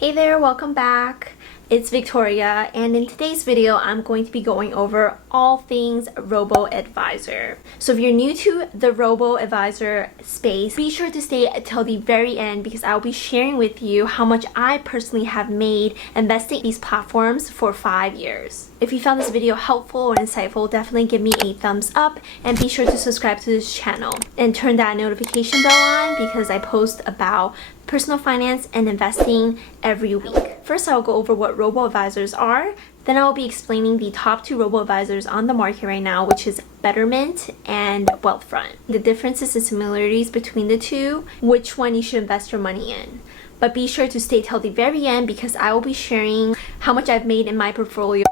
Hey there, welcome back. It's Victoria, and in today's video, I'm going to be going over all things Robo-advisor. So if you're new to the Robo-advisor space, be sure to stay till the very end because I'll be sharing with you how much I personally have made investing in these platforms for 5 years. If you found this video helpful or insightful, definitely give me a thumbs up and be sure to subscribe to this channel and turn that notification bell on because I post about personal finance and investing every week. First, I'll go over what robo-advisors are. Then I'll be explaining the top 2 robo-advisors on the market right now, which is Betterment and Wealthfront. The differences and similarities between the two, which one you should invest your money in. But be sure to stay till the very end because I will be sharing how much I've made in my portfolio.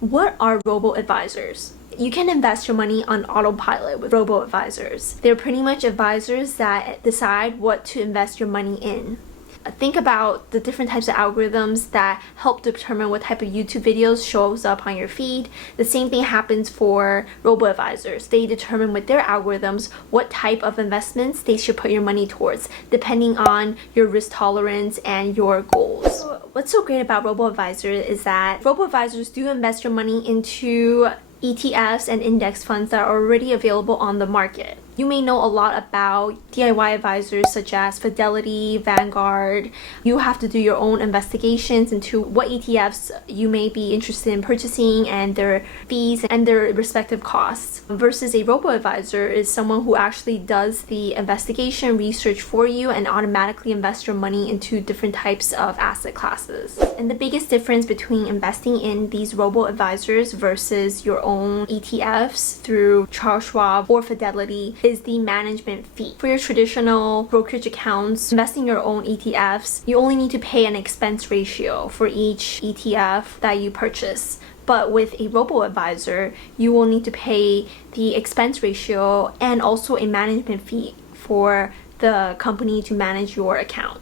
What are robo-advisors? You can invest your money on autopilot with robo-advisors. They're pretty much advisors that decide what to invest your money in. Think about the different types of algorithms that help determine what type of YouTube videos shows up on your feed. The same thing happens for robo-advisors. They determine with their algorithms what type of investments they should put your money towards, depending on your risk tolerance and your goals. What's so great about robo-advisors is that robo-advisors do invest your money into ETFs and index funds that are already available on the market. You may know a lot about DIY advisors such as Fidelity, Vanguard. You have to do your own investigations into what ETFs you may be interested in purchasing and their fees and their respective costs. Versus a robo-advisor is someone who actually does the investigation research for you and automatically invests your money into different types of asset classes. And the biggest difference between investing in these robo-advisors versus your own ETFs through Charles Schwab or Fidelity is the management fee. For your traditional brokerage accounts, investing your own ETFs, you only need to pay an expense ratio for each ETF that you purchase. But with a robo-advisor, you will need to pay the expense ratio and also a management fee for the company to manage your account.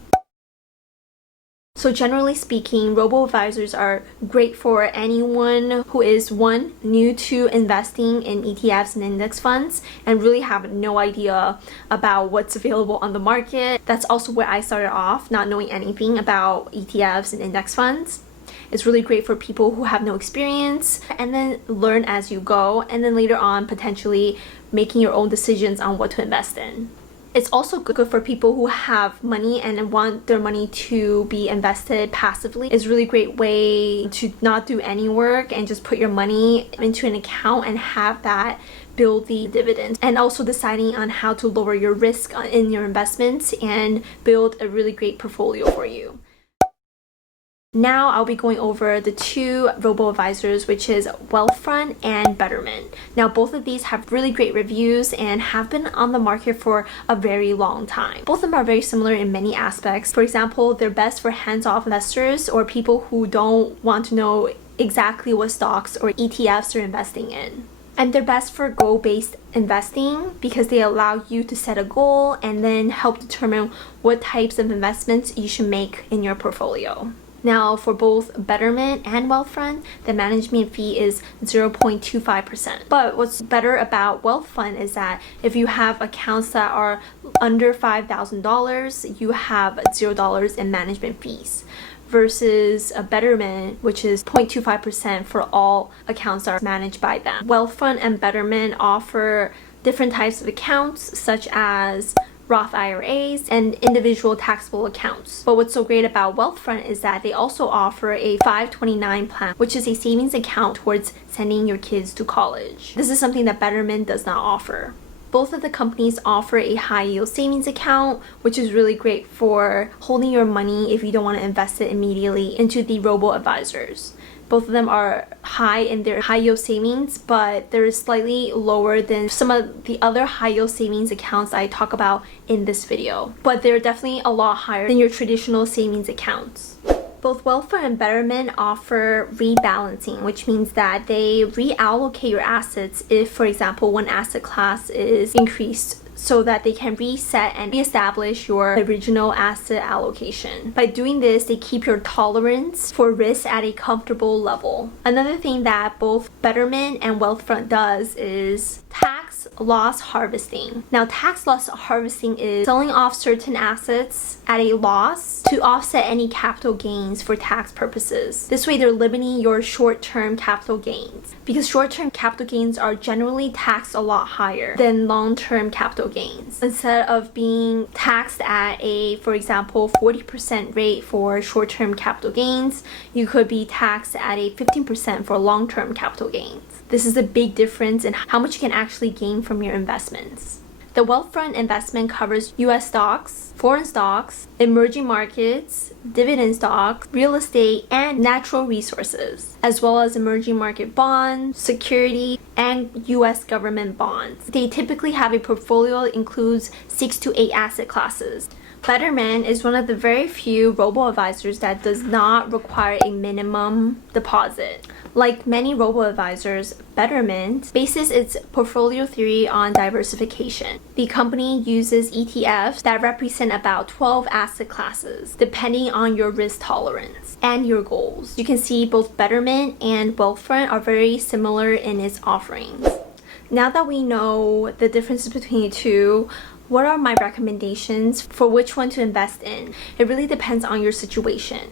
So generally speaking, robo-advisors are great for anyone who is one, new to investing in ETFs and index funds and really have no idea about what's available on the market. That's also where I started off, not knowing anything about ETFs and index funds. It's really great for people who have no experience and then learn as you go and then later on potentially making your own decisions on what to invest in. It's also good for people who have money and want their money to be invested passively. It's a really great way to not do any work and just put your money into an account and have that build the dividends. And also deciding on how to lower your risk in your investments and build a really great portfolio for you. Now I'll be going over the 2 robo-advisors, which is Wealthfront and Betterment. Now both of these have really great reviews and have been on the market for a very long time. Both of them are very similar in many aspects. For example, they're best for hands-off investors or people who don't want to know exactly what stocks or ETFs they're investing in. And they're best for goal-based investing because they allow you to set a goal and then help determine what types of investments you should make in your portfolio. Now, for both Betterment and Wealthfront, the management fee is 0.25%. But what's better about Wealthfront is that if you have accounts that are under $5,000, you have $0 in management fees. Versus a Betterment, which is 0.25% for all accounts that are managed by them. Wealthfront and Betterment offer different types of accounts, such as Roth IRAs and individual taxable accounts. But what's so great about Wealthfront is that they also offer a 529 plan, which is a savings account towards sending your kids to college. This is something that Betterment does not offer. Both of the companies offer a high yield savings account, which is really great for holding your money if you don't want to invest it immediately into the robo-advisors. Both of them are high in their high yield savings, but they're slightly lower than some of the other high yield savings accounts I talk about in this video. But they're definitely a lot higher than your traditional savings accounts. Both Wealthfront and Betterment offer rebalancing, which means that they reallocate your assets if, for example, one asset class is increased so that they can reset and reestablish your original asset allocation. By doing this, they keep your tolerance for risk at a comfortable level. Another thing that both Betterment and Wealthfront does is tax loss harvesting. Now, tax loss harvesting is selling off certain assets at a loss to offset any capital gains for tax purposes. This way, they're limiting your short-term capital gains, because short-term capital gains are generally taxed a lot higher than long-term capital gains. Instead of being taxed at a, for example, 40% rate for short-term capital gains, you could be taxed at a 15% for long-term capital gains. This is a big difference in how much you can actually gain from your investments. The Wealthfront investment covers US stocks, foreign stocks, emerging markets, dividend stocks, real estate, and natural resources, as well as emerging market bonds, security, and US government bonds. They typically have a portfolio that includes 6 to 8 asset classes. Betterment is one of the very few robo-advisors that does not require a minimum deposit. Like many robo-advisors, Betterment bases its portfolio theory on diversification. The company uses ETFs that represent about 12 asset classes, depending on your risk tolerance and your goals. You can see both Betterment and Wealthfront are very similar in its offerings. Now that we know the differences between the two, what are my recommendations for which one to invest in? It really depends on your situation.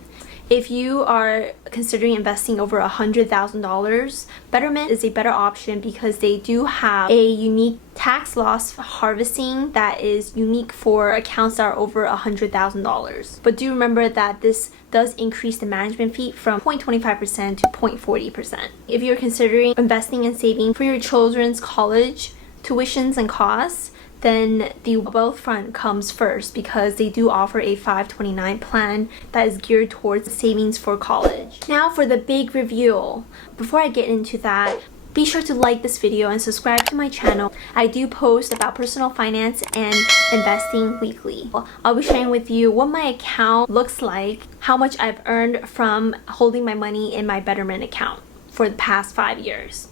If you are considering investing over $100,000, Betterment is a better option because they do have a unique tax loss harvesting that is unique for accounts that are over $100,000. But do remember that this does increase the management fee from 0.25% to 0.40%. If you're considering investing and saving for your children's college tuitions and costs, then the Wealthfront comes first because they do offer a 529 plan that is geared towards savings for college. Now for the big review. Before I get into that, be sure to like this video and subscribe to my channel. I do post about personal finance and investing weekly. I'll be sharing with you what my account looks like, how much I've earned from holding my money in my Betterment account for the past 5 years.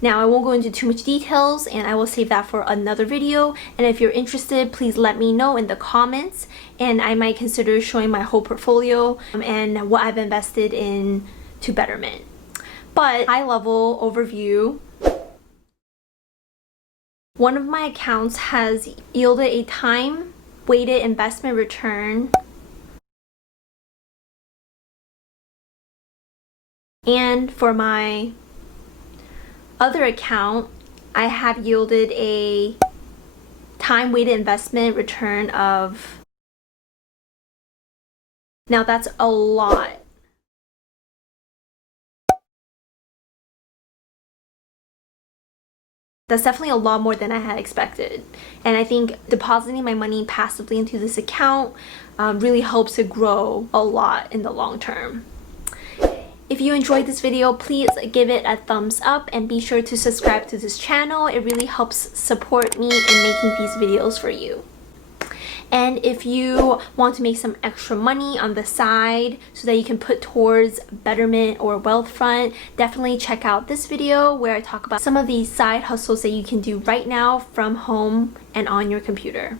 Now, I won't go into too much details and I will save that for another video. And if you're interested, please let me know in the comments and I might consider showing my whole portfolio and what I've invested in to Betterment. But high level overview, one of my accounts has yielded a time-weighted investment return and for my other account, I have yielded a time-weighted investment return of, now that's a lot. That's definitely a lot more than I had expected. And I think depositing my money passively into this account really helps it grow a lot in the long term. If you enjoyed this video, please give it a thumbs up and be sure to subscribe to this channel. It really helps support me in making these videos for you. And if you want to make some extra money on the side so that you can put towards Betterment or Wealthfront, definitely check out this video where I talk about some of these side hustles that you can do right now from home and on your computer.